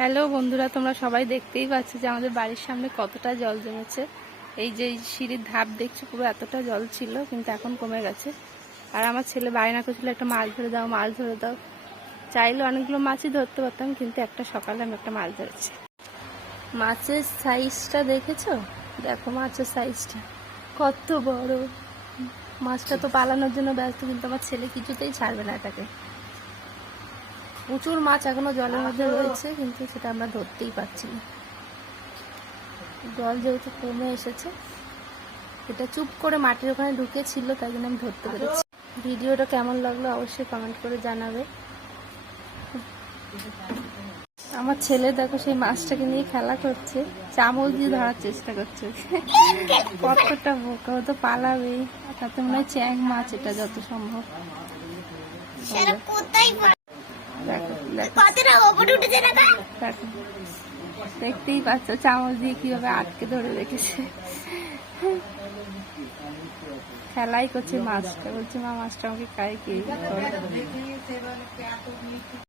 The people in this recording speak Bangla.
হ্যালো বন্ধুরা, তোমরা সবাই দেখতেই পাচ্ছ যে আমাদের বাড়ির সামনে কতটা জল জমেছে। এই যে সিঁড়ির ধাপ দেখছো, পুরো এতটা জল ছিল, কিন্তু এখন কমে গেছে। আর আমার ছেলে বায়না করছিল একটা মাছ ধরে দাও, মাছ ধরে দাও। চাইলে অনেকগুলো মাছই ধরতে পারতাম, কিন্তু একটা সকালে আমি একটা মাছ ধরেছি। মাছের সাইজটা দেখেছো? দেখো মাছের সাইজটা কত বড়। মাছটা তো পালানোর জন্য ব্যস্ত, কিন্তু আমার ছেলে কিছুতেই ছাড়বে না এটাকে। প্রচুর মাছ এখনো জলের মধ্যে রয়েছে, কিন্তু সেটা আমরা ধরতেই পারছি না। জল যেহেতু কমে এসেছে, এটা চুপ করে মাটির ওখানে ঢুকেছিল, তাই জন্য আমি ধরতে পেরেছি। ভিডিওটা কেমন লাগলো অবশ্যই কমেন্ট করে জানাবে। আমার ছেলে দেখো সেই মাছটাকে নিয়ে খেলা করছে, চামচ দিয়ে ধরার চেষ্টা করছে। কতটা বোকা, ও তো পালাবেই। তাতে মনে হয় চ্যাং মাছ, এটা যত সম্ভব। দেখতেই পাচ্ছ চামচ দিয়ে কিভাবে আটকে ধরে রেখেছে। খেলাই করছে মাছটা, বলছে মা মাছটা আমাকে খাই কি।